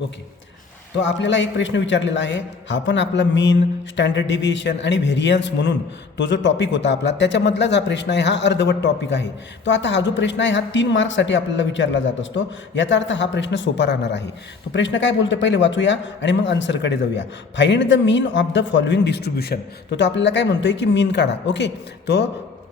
Okay. तो आपल्याला एक प्रश्न विचारलेला आहे, हा पण आपला मीन, स्टँडर्ड डेव्हिएशन आणि व्हेरियन्स म्हणून तो जो टॉपिक होता आपला त्याच्यामधलाच हा प्रश्न आहे. हा अर्धवट टॉपिक आहे. तो आता हा जो प्रश्न आहे हा 3 मार्क्ससाठी आपल्याला विचारला जात असतो. याचा अर्थ हा प्रश्न सोपा राहणार आहे. तो प्रश्न काय बोलतो पहिले वाचूया आणि मग आन्सरकडे जाऊया. Find the mean of the following distribution. तो आपल्याला काय म्हणतोय की मीन काढा. ओके.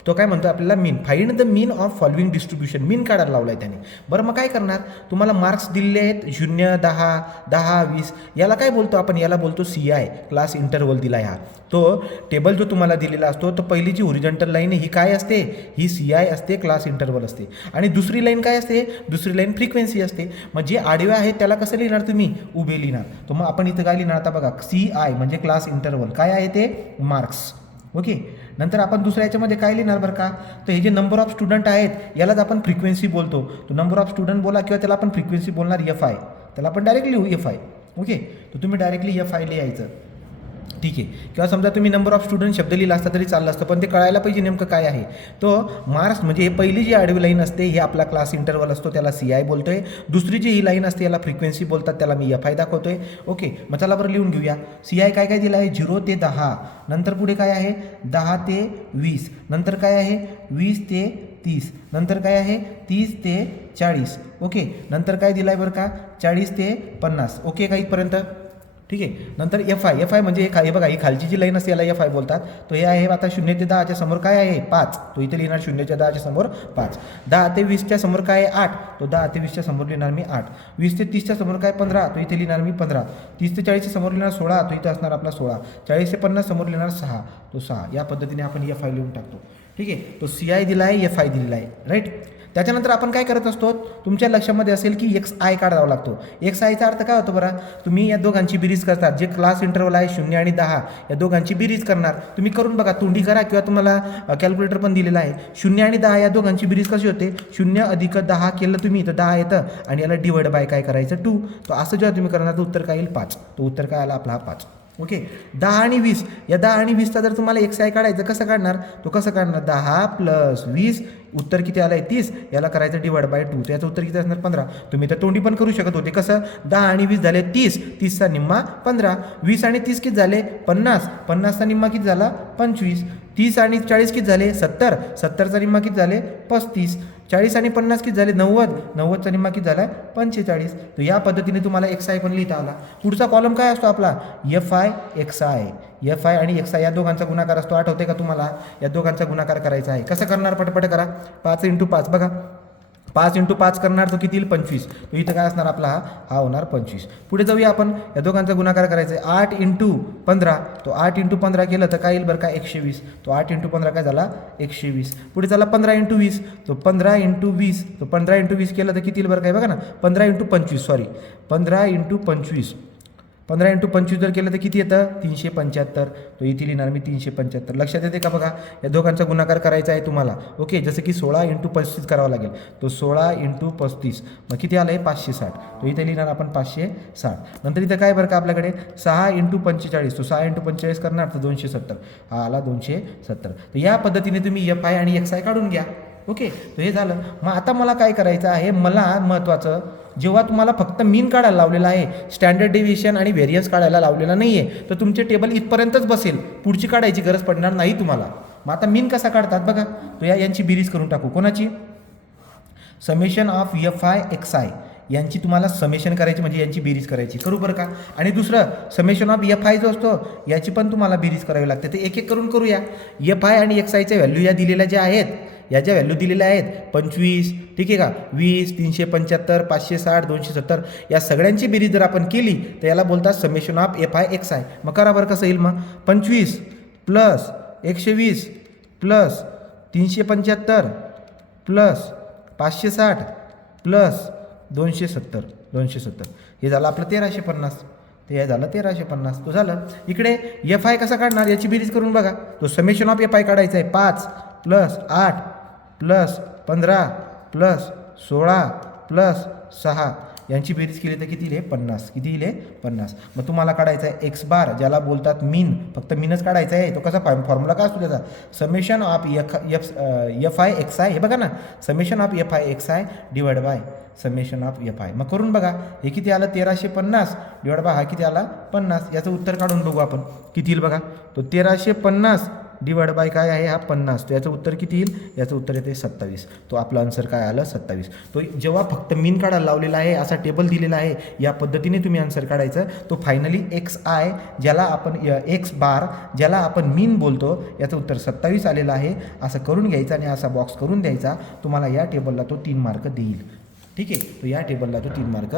तो काय म्हणतो आपल्याला mean, find the mean of following distribution. Mean काढायला लावला आहे त्याने. बरं मग काय करणार, तुम्हाला मार्क्स दिलेले आहेत 0, 10, 10, 20. याला काय बोलतो आपण, याला बोलतो CI, क्लास इंटरवल दिला आहे हा. तो टेबल जो तुम्हाला दिलेला असतो तो पहिली जी ओरिजिनल लाईन आहे ही काय असते, ही CI असते, क्लास इंटरवल असते. आणि दुसरी लाईन काय असते, दुसरी लाईन फ्रिक्वेन्सी असते. मग जे आडवे आहे त्याला कसं लिहिणार तुम्ही, उभे लिहिणार. तर मग आपण इथं काय लिहिणार आता बघा, CI म्हणजे क्लास इंटरवल, काय आहे ते मार्क्स. ओके. नंतर आपण दुसऱ्या याच्यामध्ये काय लिहिणार बरं का, तर हे जे नंबर ऑफ स्टुडंट आहेत यालाच आपण फ्रिक्वेन्सी बोलतो. तो नंबर ऑफ स्टुडंट बोला किंवा त्याला आपण फ्रिक्वेन्सी बोलणार FI. त्याला आपण डायरेक्ट लिहू FI. ओके. तर तुम्ही डायरेक्टली FI लिहायचं, ठीक आहे. किंवा समजा तुम्ही नंबर ऑफ स्टुडंट शब्द लिहिला असता तरी चाललं असतं, पण ते कळायला पाहिजे नेमकं काय आहे. तो मार्क्स म्हणजे हे पहिली जी आडवी लाईन असते हे आपला क्लास इंटरवल असतो, त्याला CI बोलतोय. दुसरी जी ही लाईन असते याला फ्रिक्वेन्सी बोलतात, त्याला मी FI दाखवतोय. ओके. मग चला बरं लिहून घेऊया. CI काय काय दिलं आहे, 0 ते 10. नंतर पुढे काय आहे, 10 ते 20. नंतर काय आहे, 20 ते 30. नंतर काय आहे, 30 ते 40. ओके. नंतर काय दिलं आहे बरं का, 40 ते 50. ओके का इथपर्यंत, ठीक आहे. नंतर FI म्हणजे हे बघा, ही खालची जी लाईन असते याला FI बोलतात. तो हे आहे आता 0 ते 10च्या समोर काय आहे, 5. तो इथे लिहिणार 0 ते 10च्या समोर 5. 10 ते 20च्या समोर काय आहे, 8. तो 10 ते 20च्या समोर लिहिणार मी 8. 20 ते 30च्या समोर काय 15. तो इथे लिहिणार मी 15. 30 ते 40च्या समोर लिहिणार 16. तो इथे असणार आपला 16. 40 ते 50 समोर लिहिणार 6. तो 6. या पद्धतीने आपण FI लिहून टाकतो, ठीक आहे. तो CI दिला आहे, FI दिलेला आहे, राईट. त्याच्यानंतर आपण काय करत असतो, तुमच्या लक्षामध्ये असेल की XI काढावा लागतो. XIचा अर्थ काय होतो बरं, तुम्ही या दोघांची बेरीज करतात. जे क्लास इंटरवल आहे 0 आणि 10 या दोघांची बेरीज करणार. तुम्ही करून बघा, तोंडी करा किंवा तुम्हाला कॅल्क्युलेटर पण दिलेला आहे. 0 आणि 10 या दोघांची बेरीज कशी होते, 0 अधिक 10 केलं तुम्ही तर 10 येतं आणि याला डिवाइड बाय काय करायचं 2. तो असं जेव्हा तुम्ही करणार तर उत्तर काय येईल 5. तो उत्तर काय आला आपला हा 5. ओके. 10 आणि 20 या 10 आणि 20चा जर तुम्हाला XI काढायचं कसं काढणार, तो कसं काढणार, 10 + 20 उत्तर किती आलं आहे 30. याला करायचं डिवाइड बाय 2. तर याचं उत्तर किती असणार 15. तुम्ही तर तोंडी पण करू शकत होते. कसं, 10 आणि 20 झाले 30. 30चा निम्मा 15. 20 आणि 30 किती झाले 50. 50चा निम्मा किती झाला 25. 30 आणि 40 किती झाले 70. 70चा निम्मा किती झाले 35. 40 आणि 50 किती झाले 90. 90चा निम्मा किती झाला 45. तर या पद्धतीने तुम्हाला XI पण लिहिता आला. पुढचा कॉलम काय असतो आपला, FI XI. FI आणि XI या दोघांचा गुणाकार असतो. आठवते का तुम्हाला, या दोघांचा गुणाकार करायचा आहे. कसं करणार, पटपट करा. 5 × 5 बघा, 5 × 5 करणार तो किती येईल 25. तो इथं काय असणार आपला हा होणार 25. पुढे जाऊया आपण, या दोघांचा गुणाकार करायचा आहे. 8 × 15. तो 8 × 15 केलं तर काय येईल बरं का 120. तो 8 × 15 काय झाला 120. पुढे चला 15 × 20. तो 15 × 20. तो 15 × 20 केलं तर किती येईल बरं काय बघा ना, 15 × 25 सॉरी 15 × 25. 15 × 25 जर केलं तर किती येतं 375. तो इथे लिहिणार मी 375. लक्षात येते का बघा, या दोघांचा गुणाकार करायचा आहे तुम्हाला. ओके. जसं की 16 × 35 करावा लागेल. तो 16 × 35 मग किती आलं आहे 560. तो इथे लिहिणार आपण 560. नंतर इथं काय बरं का आपल्याकडे 6 × 45. तो 6 × 45 करणार तर 270. हा आला 270. तर या पद्धतीने तुम्ही FI आणि XI काढून घ्या. ओके. तर हे झालं. मग आता मला काय करायचं आहे, मला महत्त्वाचं, जेव्हा तुम्हाला फक्त मीन काढायला लावलेला आहे, स्टँडर्ड डेव्हिएशन आणि व्हेरियन्स काढायला लावलेला नाही आहे, तर तुमचे टेबल इथपर्यंतच बसेल, पुढची काढायची गरज पडणार नाही तुम्हाला. मग आता मीन कसा काढतात बघा, तो यांची बेरीज करून टाकू. कोणाची, समेशन ऑफ FI XI यांची तुम्हाला समेशन करायची, म्हणजे यांची बेरीज करायची. करू बरं का. आणि दुसरं समेशन ऑफ FI जो असतो याची पण तुम्हाला बेरीज करावी लागते. ते एक एक करून करूया. FI आणि XIच्या व्हॅल्यू या दिलेल्या ज्या आहेत, या ज्या व्हॅल्यू दिलेल्या आहेत 25, ठीक आहे का, 20, 375, 560, 270 या सगळ्यांची बेरीज जर आपण केली तर याला बोलतात समेशन ऑफ FI XI. मग करा बरं कसं येईल, मग 25 + 120 + 375 + 560 + 270 हे झालं आपलं 1350. तर हे झालं 1350. तो झालं. इकडे FI कसा काढणार, याची बेरीज करून बघा. तो समेशन ऑफ FI काढायचा आहे 5 + 8 + 15 + 16 + 6 यांची बेरीज केली तर किती येईल 50. किती येईल 50. मग तुम्हाला काढायचा आहे X बार, ज्याला बोलतात मीन. फक्त मीनच काढायचा आहे. तो कसा फॉर्म्युला काय असतो त्याचा, समेशन ऑफ FI XI. हे बघा ना, summation of FI XI divide by summation of F I. मग करून बघा, हे किती आलं 1350 डिवाइड बाय हा किती आला 50. याचं उत्तर काढून बघू आपण किती येईल बघा. तो 1350 डिवाइड बाय काय आहे हा 50. तो याचं उत्तर किती येईल, याचं उत्तर येते 27. तो आपला आन्सर काय आलं 27. तो जेव्हा फक्त मीन काढायला लावलेला आहे, असा टेबल दिलेला आहे, या पद्धतीने तुम्ही आन्सर काढायचं. तो फायनली एक्स आय ज्याला आपण एक्स बार ज्याला आपण मीन बोलतो, याचं उत्तर 27 आलेलं आहे. असं करून घ्यायचं आणि असा बॉक्स करून द्यायचा. तुम्हाला या टेबलला तो 3 मार्क देईल. ठीक आहे, तो या टेबलला तो 3 मार्क